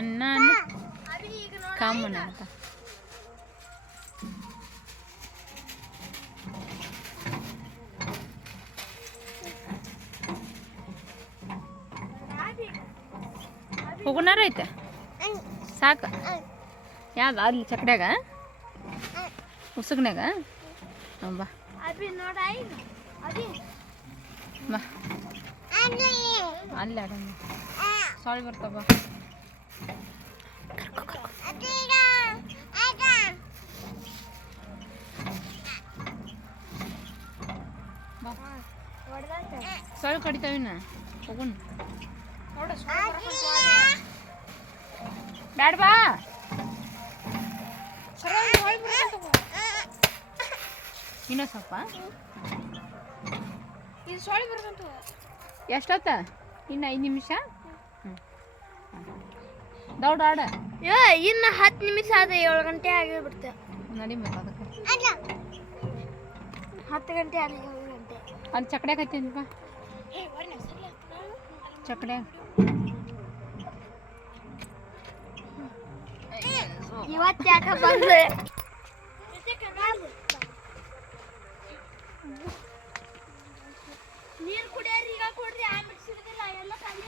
ಅನ್ನ ಕಾಮನ್ ಅಂತ ಹೋಗೋಣಾರ ಐತೆ ಸಾಕು ಯಾವ್ದು ಅಲ್ಲಿ ಚಕಡ್ಯಾಗ ಉಸುಗ್ನಾಗ ಬಾ ಬಾ ಅಲ್ಲಿ ಆಡ ಸಾರಿ ಬರ್ತಾವ ಬಾ ಸೊಳ್ಳೆ ಕಡಿತಾವಿನ ಹೋಗೋಣ ಬ್ಯಾಡ ಬಾ ಇನ್ನೂ ಸ್ವಲ್ಪ ಎಷ್ಟೊತ್ತ ಇನ್ನು 5 ನಿಮಿಷ ದೌಡ್ ಆಡ ಇನ್ನು 10 ನಿಮಿಷ ಆದ 7 ಗಂಟೆ ಆಗಿಬಿಡ್ತೆ ನಡಿ ಮತ್ತೆ ಅದಕ್ಕೆ 10 ಗಂಟೆ ಆದ 7 ಗಂಟೆ ಅಲ್ಲಿ ಚಕಡ್ಯಾಗ ಹತ್ತೀನಿ ಬಾ ಚಕಡ್ಯಾಗ ಇವತ್ತು ಯಾಕೆ ಬಂದೆ ನೀರು ಕುಡಿಯೋರು ಈಗ ಕೊಡ್ರಿ ಆಮೇಲೆ ಸಿಗೋದಿಲ್ಲ ಎಲ್ಲ ಖಾಲಿ